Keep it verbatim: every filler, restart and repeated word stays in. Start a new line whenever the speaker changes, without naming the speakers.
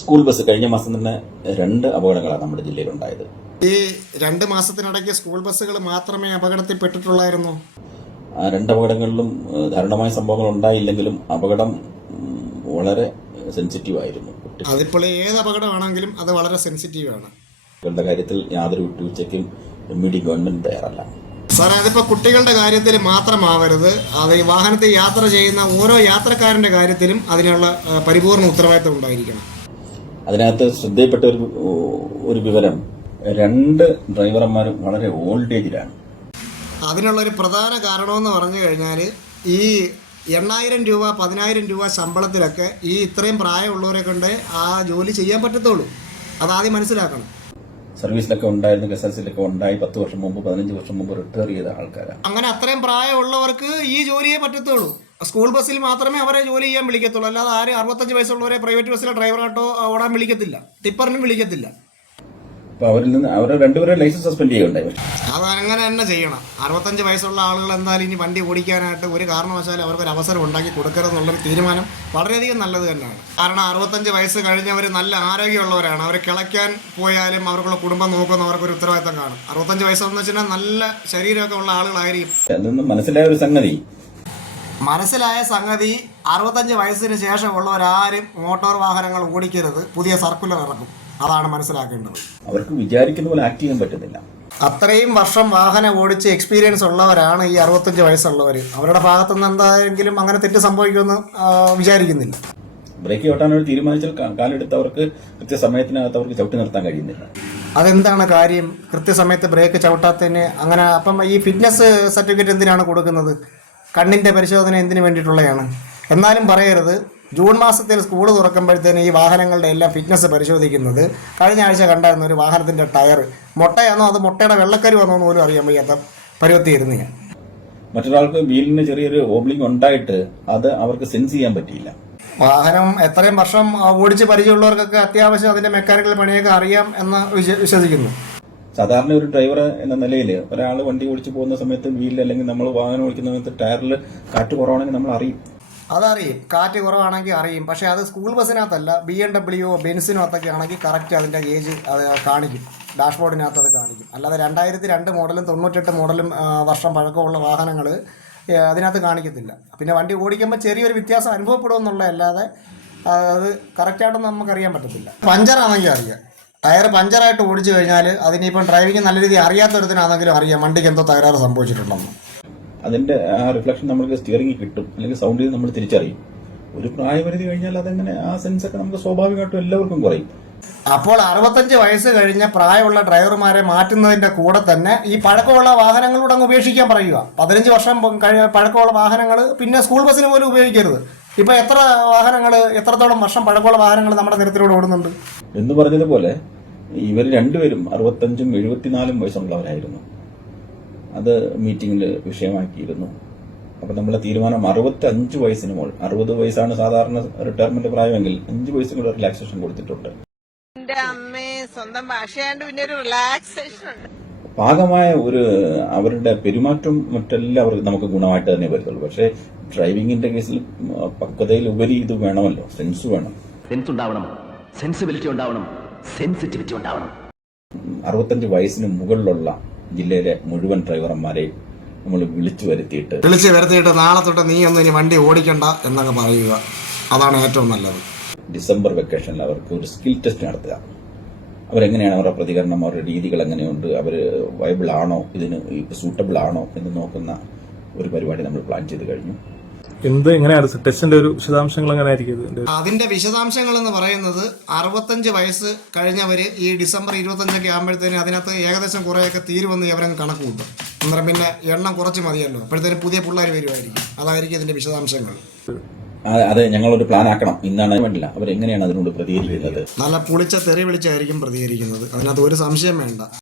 School bus കഴിഞ്ഞ മാസം തന്നെ രണ്ട് അപകടങ്ങളാണ് നമ്മുടെ ജില്ലയിൽ ഉണ്ടായത്.
ഈ രണ്ട് മാസത്തിനിടയ്ക്ക് സ്കൂൾ ബസ്സുകൾ മാത്രമേ അപകടത്തിൽപ്പെട്ടിട്ടുള്ളായിരുന്നു.
ആ രണ്ട് അപകടങ്ങളിലും ദാരുണമായ സംഭവങ്ങൾ ഉണ്ടായില്ലെങ്കിലും അപകടം വളരെ സെൻസിറ്റീവ് ആയിരുന്നു.
അതിപ്പോൾ ഏത് അപകടമാണെങ്കിലും അത് വളരെ സെൻസിറ്റീവ് ആണ്.
കുട്ടികളുടെ കാര്യത്തിൽ യാതൊരു വിട്ടുവീഴ്ചയ്ക്കും എം ഇ ഡി ഗവൺമെന്റ് തയ്യാറല്ല.
സാർ, അതിപ്പോൾ കുട്ടികളുടെ കാര്യത്തിൽ മാത്രമാവരുത്, അത് ഈ വാഹനത്തിൽ യാത്ര ചെയ്യുന്ന ഓരോ യാത്രക്കാരൻ്റെ കാര്യത്തിലും അതിനുള്ള പരിപൂർണ ഉത്തരവാദിത്തം ഉണ്ടായിരിക്കണം.
അതിനകത്ത് ശ്രദ്ധയിൽപ്പെട്ട ഒരു ഒരു വിവരം, രണ്ട് ഡ്രൈവർമാരും വളരെ ഓൾഡ് ഏജിലാണ്.
അതിനുള്ളൊരു പ്രധാന കാരണമെന്ന് പറഞ്ഞു കഴിഞ്ഞാൽ ഈ എണ്ണായിരം രൂപ പതിനായിരം രൂപ ശമ്പളത്തിലൊക്കെ ഈ ഇത്രയും പ്രായമുള്ളവരെ കൊണ്ട് ആ ജോലി ചെയ്യാൻ പറ്റത്തുള്ളൂ. അതാദ്യം മനസ്സിലാക്കണം.
സർവീസിലൊക്കെ ഉണ്ടായിരുന്നു, എസ് എൽ സിയിലൊക്കെ ഉണ്ടായി പത്ത് വർഷം മുമ്പ് പതിനഞ്ച് വർഷം മുമ്പ് റിട്ടയർ ചെയ്ത ആൾക്കാരാണ്.
അങ്ങനെ അത്രയും പ്രായമുള്ളവർക്ക് ഈ ജോലിയെ പറ്റത്തുള്ളൂ. സ്കൂൾ ബസ്സിൽ മാത്രമേ അവരെ ജോലി ചെയ്യാൻ വിളിക്കത്തുള്ളൂ. അല്ലാതെ ആരും അറുപത്തഞ്ച് വയസ്സുള്ളവരെ പ്രൈവറ്റ് ബസ്സിലെ ഡ്രൈവറായിട്ടോ ഓടാൻ വിളിക്കത്തില്ല, ടിപ്പറിനും വിളിക്കത്തില്ല.
അപ്പോൾ അവരിൽ നിന്ന് അവർ രണ്ടുപേരെ ലൈസൻസ് സസ്പെൻഡ് ചെയ്യുകയുണ്ടായി.
അത് അങ്ങനെ തന്നെ ചെയ്യണം. അറുപത്തഞ്ച് വയസ്സുള്ള ആളുകൾ എന്തായാലും ഇനി വണ്ടി ഓടിക്കാനായിട്ട് ഒരു കാരണവശാലും അവർക്കൊരു അവസരം ഉണ്ടാക്കി കൊടുക്കരുതെന്നുള്ളൊരു തീരുമാനം വളരെയധികം നല്ലത് തന്നെയാണ്. കാരണം അറുപത്തഞ്ച് വയസ്സ് കഴിഞ്ഞവർ നല്ല ആരോഗ്യമുള്ളവരാണ്. അവർ കിളയ്ക്കാൻ പോയാലും അവർക്കുള്ള കുടുംബം നോക്കുന്നവർക്കൊരു ഉത്തരവാദിത്തം കാണും. അറുപത്തഞ്ച് വയസ്സെന്ന് വെച്ചാൽ നല്ല ശരീരമൊക്കെ ഉള്ള ആളുകളായിരിക്കും.
അതൊന്നും മനസ്സിലായ ഒരു സംഗതി
മനസ്സിലായ സംഗതി അറുപത്തഞ്ച് വയസ്സിന് ശേഷമുള്ളവരാരും മോട്ടോർ വാഹനങ്ങൾ ഓടിക്കരുത്. പുതിയ സർക്കുലർ ഇറക്കും. അതാണ് മനസ്സിലാക്കേണ്ടത്.
അവർക്ക് വിചാരിക്കുന്ന പോലെ ആക്ട് ചെയ്യാൻ പറ്റുന്നില്ല.
അത്രയും വർഷം വാഹനം ഓടിച്ച് എക്സ്പീരിയൻസ് ഉള്ളവരാണ് ഈ അറുപത്തഞ്ച് വയസ്സുള്ളവർ. അവരുടെ ഭാഗത്തുനിന്ന് എന്തായെങ്കിലും അങ്ങനെ തെറ്റ് സംഭവിക്കുമെന്ന് വിചാരിക്കുന്നില്ല.
ബ്രേക്ക് ചവിട്ടാനൊരു തീരുമാനിച്ചാൽ കാലെടുത്തവർക്ക് കൃത്യസമയത്തിനകത്ത് അവർക്ക് ചവിട്ടി നിർത്താൻ കഴിയുന്നില്ല.
അതെന്താണ് കാര്യം? കൃത്യസമയത്ത് ബ്രേക്ക് ചവിട്ടാത്തതിന് അങ്ങനെ അപ്പം ഈ ഫിറ്റ്നസ് സർട്ടിഫിക്കറ്റ് എന്തിനാണ് കൊടുക്കുന്നത്? കണ്ണിൻ്റെ പരിശോധന എന്തിനു വേണ്ടിയിട്ടുള്ളതാണ്? എന്നാലും പറയരുത്, ജൂൺ മാസത്തിൽ സ്കൂൾ തുറക്കുമ്പോഴത്തേന് ഈ വാഹനങ്ങളുടെ എല്ലാം ഫിറ്റ്നസ് പരിശോധിക്കുന്നത്. കഴിഞ്ഞ ആഴ്ച കണ്ടായിരുന്നു ഒരു വാഹനത്തിൻ്റെ ടയർ മുട്ടയാണോ അത് മുട്ടയുടെ വെള്ളക്കരുവാണോ എന്ന് പോലും അറിയാൻ വയ്യാത്ത പരുവത്തിയിരുന്നു ഞാൻ.
മറ്റൊരാൾക്ക് വീലിന് ചെറിയൊരു ഓബ്ലിംഗ് ഉണ്ടായിട്ട് അത് അവർക്ക് സെൻസ് ചെയ്യാൻ പറ്റിയില്ല.
വാഹനം എത്രയും വർഷം ഓടിച്ച് പരിചയമുള്ളവർക്കൊക്കെ അത്യാവശ്യം അതിൻ്റെ മെക്കാനിക്കൽ പണിയൊക്കെ അറിയാം എന്ന് വിശ്വസിക്കുന്നു.
സാധാരണ ഒരു ഡ്രൈവർ എന്ന നിലയിൽ ഒരാൾ വണ്ടി ഓടിച്ചു പോകുന്ന സമയത്ത് വീലിൽ അല്ലെങ്കിൽ നമ്മൾ വാഹനം ഓടിക്കുന്ന സമയത്ത് ടയറിൽ കാറ്റ് കുറവാണെങ്കിൽ നമ്മൾ അറിയും.
അതറിയും, കാറ്റ് കുറവാണെങ്കിൽ അറിയും. പക്ഷേ അത് സ്കൂൾ ബസ്സിനകത്തല്ല, ബി എം ഡബ്ല്യു ബെൻസിനകത്തൊക്കെ ആണെങ്കിൽ കറക്റ്റ് അതിൻ്റെ ഗേജ് അത് കാണിക്കും, ഡാഷ്ബോർഡിനകത്ത് അത് കാണിക്കും. അല്ലാതെ രണ്ടായിരത്തി രണ്ട് മോഡലും തൊണ്ണൂറ്റെട്ട് മോഡലും വർഷം പഴക്കമുള്ള വാഹനങ്ങൾ അതിനകത്ത് കാണിക്കത്തില്ല. പിന്നെ വണ്ടി ഓടിക്കുമ്പോൾ ചെറിയൊരു വ്യത്യാസം അനുഭവപ്പെടുമെന്നുള്ളതല്ലാതെ അത് കറക്റ്റായിട്ടൊന്നും നമുക്കറിയാൻ പറ്റത്തില്ല. പഞ്ചറാണെങ്കിൽ അറിയാം. ടയർ പഞ്ചറായിട്ട് ഓടിച്ചു കഴിഞ്ഞാൽ അതിനിപ്പം ഡ്രൈവിംഗ് നല്ല രീതിയിൽ അറിയാത്തൊരുത്തിനാണെങ്കിലും അറിയാം വണ്ടിക്ക് എന്തോ തകരാറ് സംഭവിച്ചിട്ടുണ്ടെന്ന്.
അതിന്റെ ആ റിഫ്ലക്ഷൻ നമുക്ക് സ്റ്റിയറിംഗിൽ കിട്ടും, അല്ലെങ്കിൽ സൗണ്ടിൽ നമ്മൾ തിരിച്ചറിയും. ഒരു പ്രായപരിധി കഴിഞ്ഞാൽ അതങ്ങനെ ആ സെൻസൊക്കെ നമുക്ക് സ്വാഭാവികമായിട്ടും എല്ലാവർക്കും കുറയും.
അപ്പോൾ അറുപത്തഞ്ച് വയസ്സ് കഴിഞ്ഞ പ്രായമുള്ള ഡ്രൈവർമാരെ മാറ്റുന്നതിന്റെ കൂടെ തന്നെ ഈ പഴക്കമുള്ള വാഹനങ്ങളോട് അങ്ങ് ഉപേക്ഷിക്കാൻ പറയുക. പതിനഞ്ച് വർഷം പഴക്കമുള്ള വാഹനങ്ങൾ പിന്നെ സ്കൂൾ ബസ്സിന് പോലും ഉപയോഗിക്കരുത്. ഇപ്പൊ എത്ര വാഹനങ്ങൾ, എത്രത്തോളം വർഷം പഴക്കമുള്ള വാഹനങ്ങൾ നമ്മുടെ നിരത്തിലൂടെ ഓടുന്നുണ്ട്.
എന്ന് പറഞ്ഞതുപോലെ ഇവർ രണ്ടുപേരും അറുപത്തഞ്ചും എഴുപത്തിനാലും വയസ്സുള്ളവരായിരുന്നു. അത് മീറ്റിംഗിൽ വിഷയമാക്കിയിരുന്നു. അപ്പം നമ്മളെ തീരുമാനം അറുപത്തി അഞ്ച് വയസ്സിന് മുകളിൽ, അറുപത് വയസ്സാണ് സാധാരണ റിട്ടയർമെന്റ് പ്രായമെങ്കിൽ അഞ്ച് വയസ്സിന് കൂടെ റിലാക്സേഷൻ കൊടുത്തിട്ടുണ്ട്. പാകമായ ഒരു അവരുടെ പെരുമാറ്റം മറ്റെല്ലാം അവർക്ക് നമുക്ക് ഗുണമായിട്ട് തന്നെ വരുത്തുള്ളൂ. പക്ഷേ ഡ്രൈവിംഗിന്റെ കേസിൽ പക്വതയിൽ ഉപരി ഇത് വേണമല്ലോ, സെൻസ് വേണം.
സെൻസ് ഉണ്ടാവണം, സെൻസിബിലിറ്റി ഉണ്ടാവണം, സെൻസിറ്റിവിറ്റി ഉണ്ടാവണം.
അറുപത്തഞ്ച് വയസ്സിന് മുകളിലുള്ള ജില്ലയിലെ മുഴുവൻ ഡ്രൈവർമാരെയും നമ്മൾ വിളിച്ചു വരുത്തിയിട്ട്
വിളിച്ചു വരുത്തിയിട്ട് നാളെ തൊട്ട് നീ ഒന്നും ഇനി വണ്ടി ഓടിക്കണ്ട എന്നൊക്കെ പറയുക. അതാണ് ഏറ്റവും നല്ലത്.
ഡിസംബർ വെക്കേഷനിൽ അവർക്ക് ഒരു സ്കിൽ ടെസ്റ്റ് നടത്തുക. അവരെങ്ങനെയാണ് അവരുടെ പ്രതികരണം, അവരുടെ രീതികൾ എങ്ങനെയുണ്ട്, അവർ വയബിൾ ആണോ, ഇതിന് സൂട്ടബിൾ ആണോ എന്ന് നോക്കുന്ന ഒരു പരിപാടി നമ്മൾ പ്ലാൻ ചെയ്ത് കഴിഞ്ഞു.
എന്ത് എങ്ങനെയാണ് ടെസ്റ്റിന്റെ ഒരു വിശദാംശങ്ങൾ എങ്ങനെയായിരിക്കും?
അതിന്റെ വിശദാംശങ്ങൾ എന്ന് പറയുന്നത് അറുപത്തഞ്ച് വയസ്സ് കഴിഞ്ഞവർ ഈ ഡിസംബർ ഇരുപത്തഞ്ചൊക്കെ ആകുമ്പോഴത്തേന് അതിനകത്ത് ഏകദേശം കുറേയൊക്കെ തീരുവെന്ന് അവരങ്ങ് കണക്ക് കൂട്ടും. അന്നേരം പിന്നെ എണ്ണം കുറച്ച് മതിയല്ലോ. അപ്പോഴത്തേനും പുതിയ പിള്ളേർ വരുമായിരിക്കും. അതായിരിക്കും ഇതിന്റെ വിശദാംശങ്ങൾ.
അത് ഞങ്ങളൊരു പ്ലാൻ ആക്കണം. ഇന്നാണ് വേണ്ടില്ല അവരെങ്ങനെയാണ് അതിനോട് പ്രതികരിക്കുന്നത്.
നല്ല പുളിച്ച തെറി വിളിച്ചായിരിക്കും പ്രതികരിക്കുന്നത്. അതിനകത്ത് ഒരു സംശയം വേണ്ട.